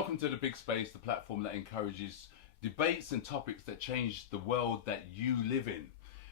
Welcome to The Big Space, the platform that encourages debates and topics that change the world that you live in.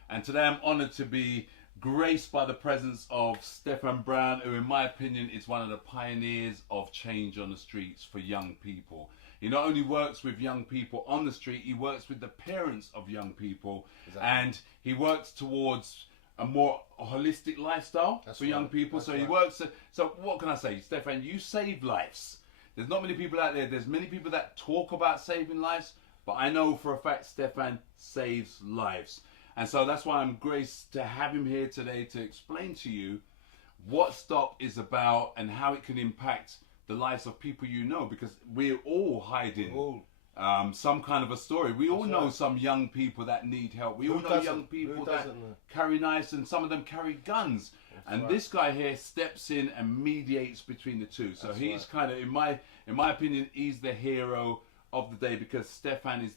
And today I'm honoured to be graced by the presence of Stefan Brown, who in my opinion is one of the pioneers of change on the streets for young people. He not only works with young people on the street, he works with the parents of young people. Exactly. And he works towards a more holistic lifestyle for young people. So he works, so what can I say, Stefan, you save lives. There's not many people out there. There's many people that talk about saving lives, but I know for a fact Stefan saves lives. And so that's why I'm graced to have him here today to explain to you what STOP is about and how it can impact the lives of people you know, because we're all hiding some kind of a story. We all know some young people that need help. We all know young people that carry knives, and some of them carry guns. And this guy here steps in and mediates between the two. So he's kind of, in my opinion, he's the hero of the day, because Stefan is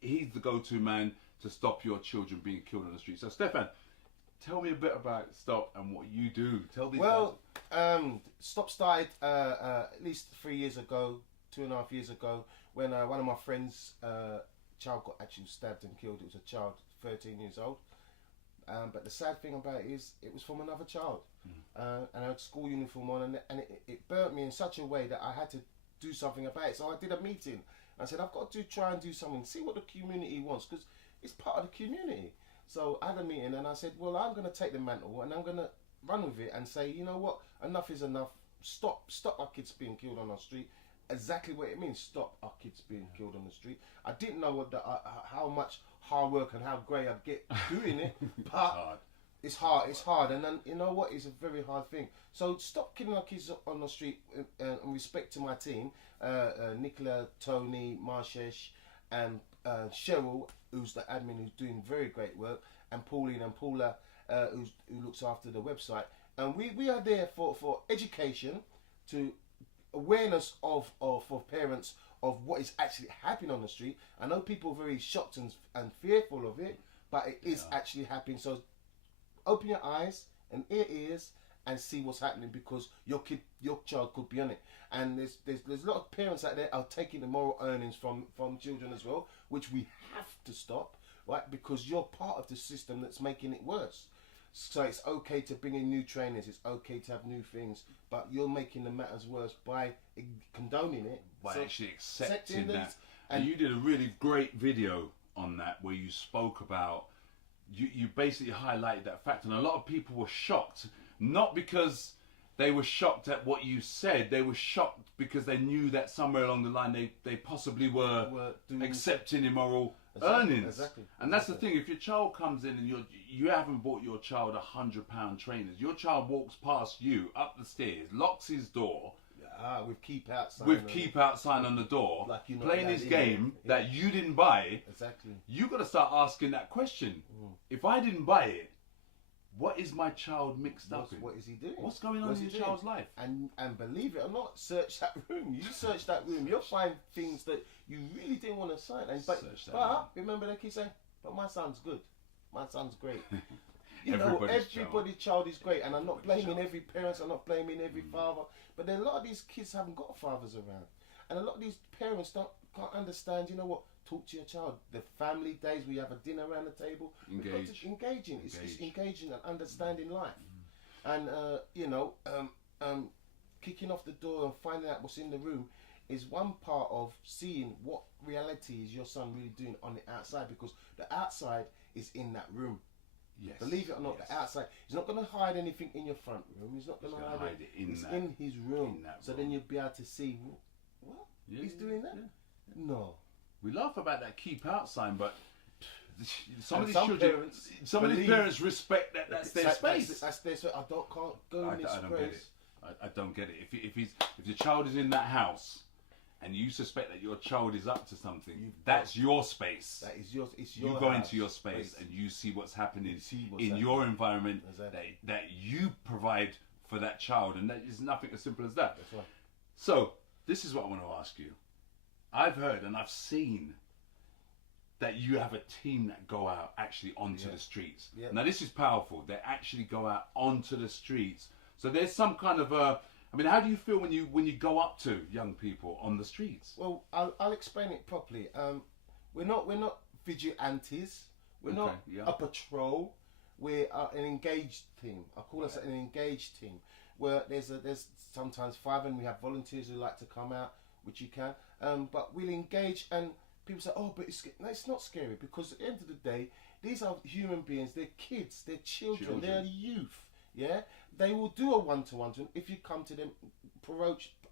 he's the go-to man to stop your children being killed on the street. So Stefan, tell me a bit about STOP and what you do. Tell these guys. STOP started at least 3 years ago, 2.5 years ago, when one of my friends' child got actually stabbed and killed. It was a child, 13 years old. But the sad thing about it is, it was from another child. And I had school uniform on, and it burnt me in such a way that I had to do something about it. So I did a meeting. I said, I've got to try and do something, see what the community wants, because it's part of the community. So I had a meeting and I said, well, I'm going to take the mantle and I'm going to run with it and say, you know what, enough is enough. Stop our kids being killed on our street. Exactly what it means, stop our kids being killed on the street. I didn't know what how much hard work and how great I'd get doing it, but it's hard, and then you know what, it's a very hard thing. So stop killing our kids on the street, and respect to my team, Nicola, Tony, Marshesh, and Cheryl, who's the admin, who's doing very great work, and Pauline and Paula, who looks after the website. And we are there for education, to awareness of for parents of what is actually happening on the street. I know people are very shocked and fearful of it, but it is actually happening. So open your eyes and ears and see what's happening, because your child could be on it. And there's a lot of parents out there are taking the moral earnings from children as well, which we have to stop, right? Because you're part of the system that's making it worse. So it's okay to bring in new trainers, it's okay to have new things, but you're making the matters worse by condoning it. By actually accepting that. And you did a really great video on that, where you spoke about, you basically highlighted that fact, and a lot of people were shocked, not because they were shocked at what you said, they were shocked because they knew that somewhere along the line they possibly were accepting immoral earnings. Exactly. And that's the thing, if your child comes in and you haven't bought your child £100 trainers, your child walks past you up the stairs, locks his door, with keep out sign on the door, like playing his game that you didn't buy. Exactly. You got to start asking that question. If I didn't buy it, what is my child mixed up in? What is he doing? What's going on in your child's life? And believe it or not, search that room. You search that room, you'll find things that you really didn't want to sign. But remember, they keep saying, but my son's good. My son's great. Everybody's child is great, and I'm not blaming every parent, I'm not blaming every father, but then a lot of these kids haven't got fathers around, and a lot of these parents can't understand. You know what? Talk to your child. The family days where you have a dinner around the table, engaging. It's engaging and understanding life, and kicking off the door and finding out what's in the room is one part of seeing what reality is your son really doing on the outside, because the outside is in that room. Yes. Believe it or not, the outside. He's not going to hide anything in your front room. He's not going to hide it. It's in his room. So then you'll be able to see, what? He's doing that? Yeah. No. We laugh about that keep out sign, but some of these parents respect that that's their space. That's their space. I can't go in this space. I don't get it. If your child is in that house, and you suspect that your child is up to something, that's your space. That is yours. It's your You go into your space and you see what's happening in your environment that you provide for that child, and that is nothing as simple as that. That's right. So this is what I want to ask you. I've heard and I've seen that you have a team that go out actually onto the streets. Now this is powerful. They actually go out onto the streets. So there's some kind of I mean, how do you feel when you go up to young people on the streets? Well, I'll explain it properly. We're not vigilantes. We're Okay, not yeah. a patrol. We're an engaged team. I call us an engaged team. Where there's sometimes 5, and we have volunteers who like to come out, which you can. But we'll engage, and people say, "Oh, but it's not scary," because at the end of the day, these are human beings. They're kids. They're children. They're youth. Yeah, they will do a one-to-one if you come to them,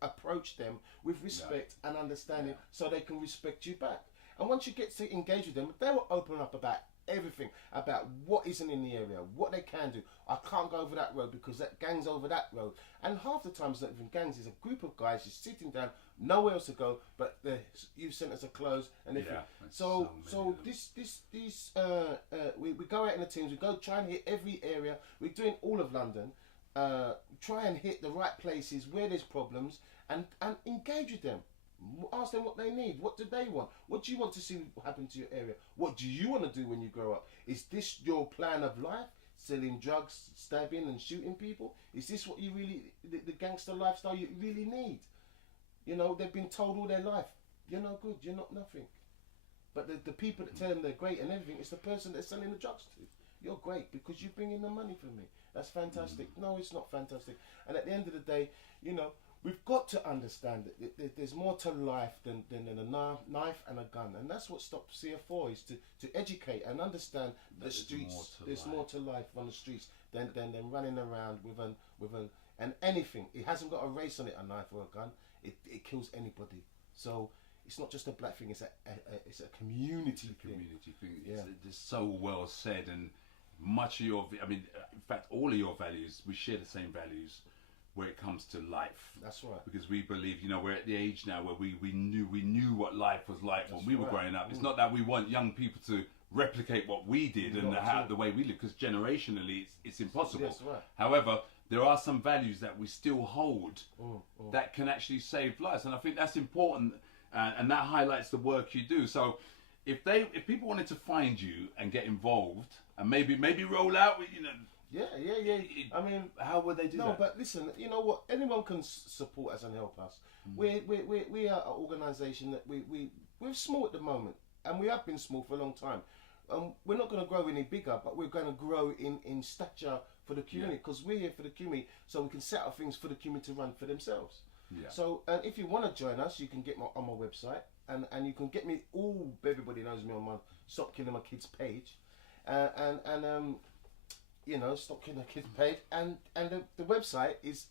approach them with respect and understanding, so they can respect you back. And once you get to engage with them, they will open up about everything, about what isn't in the area, what they can do. I can't go over that road because that gang's over that road. And half the time it's not even gangs, it's a group of guys just sitting down, nowhere else to go, but the youth centres are closed and everything. So we go out in the teams, we go try and hit every area. We're doing all of London, try and hit the right places where there's problems, and engage with them. Ask them what they need. What do they want? What do you want to see happen to your area? What do you want to do when you grow up? Is this your plan of life? Selling drugs, stabbing and shooting people? Is this what you really, the gangster lifestyle you really need? You know, they've been told all their life, you're no good, you're not nothing. But the people that tell them they're great and everything, it's the person they're selling the drugs to. You're great because you bring in the money for me. That's fantastic. No, it's not fantastic. And at the end of the day, you know, we've got to understand that there's more to life than a knife and a gun. And that's what Stop CF4 is, to educate and understand the streets. There's more to life on the streets than running around with and anything. It hasn't got a race on it, a knife or a gun. It kills anybody. So it's not just a black thing, it's a community thing. Yeah. It's so well said, and much of your, I mean, in fact, all of your values, we share the same values where it comes to life. That's right. Because we believe, you know, we're at the age now where we knew what life was like when we were growing up. It's not that we want young people to replicate what we did and the way we live, because generationally it's impossible. That's right. However, there are some values that we still hold that can actually save lives, and I think that's important, and that highlights the work you do. So if people wanted to find you and get involved and maybe roll out with, you know. Yeah. I mean, how would they do that? No, but listen, you know what? Anyone can support us and help us. We are an organisation that we're small at the moment, and we have been small for a long time. We're not going to grow any bigger, but we're going to grow in stature for the community, because we're here for the community, so we can set up things for the community to run for themselves. Yeah. So if you want to join us, you can get on my website, and you can get me. Everybody knows me on my Stop Killing My Kids page, you know, Stop Killing My Kids page, and the website is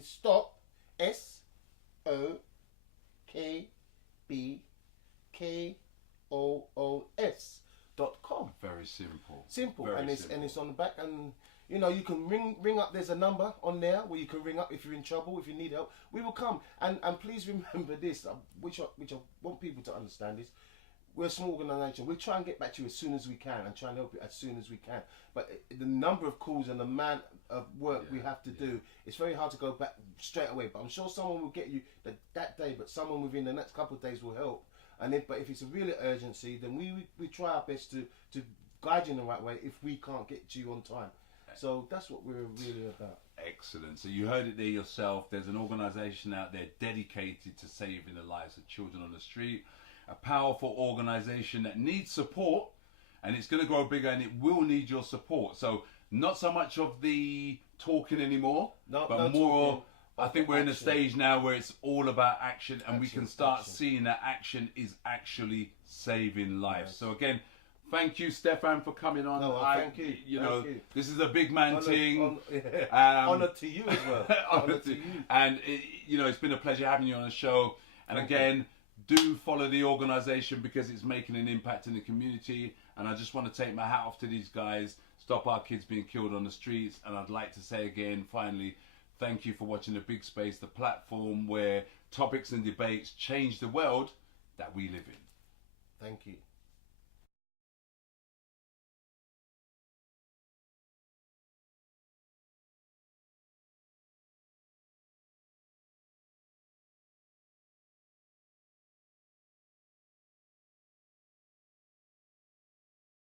stop SOKBKOOS.com. Very simple. Simple. And it's on the back, and you know, you can ring up. There's a number on there where you can ring up if you're in trouble, if you need help. We will come. And please remember this, which I want people to understand is, we're a small organisation. We try and get back to you as soon as we can and try and help you as soon as we can. But the number of calls and the amount of work we have to do, it's very hard to go back straight away. But I'm sure someone will get you that day, but someone within the next couple of days will help. But if it's a real urgency, then we try our best to guide you in the right way if we can't get to you on time. So that's what we're really about. Excellent. So you heard it there yourself. There's an organisation out there dedicated to saving the lives of children on the street. A powerful organisation that needs support, and it's going to grow bigger, and it will need your support. So not so much of the talking anymore, but more. I think we're in a stage now where it's all about action, and we can start seeing that action is actually saving lives. Yes. So again, thank you, Stefan, for coming on. No, thank you. You know, this is a big man thing. Honour to you as well. Honour to you. And you know, it's been a pleasure having you on the show. And again, do follow the organisation because it's making an impact in the community. And I just want to take my hat off to these guys. Stop our kids being killed on the streets. And I'd like to say again, finally, thank you for watching The Big Space, the platform where topics and debates change the world that we live in. Thank you.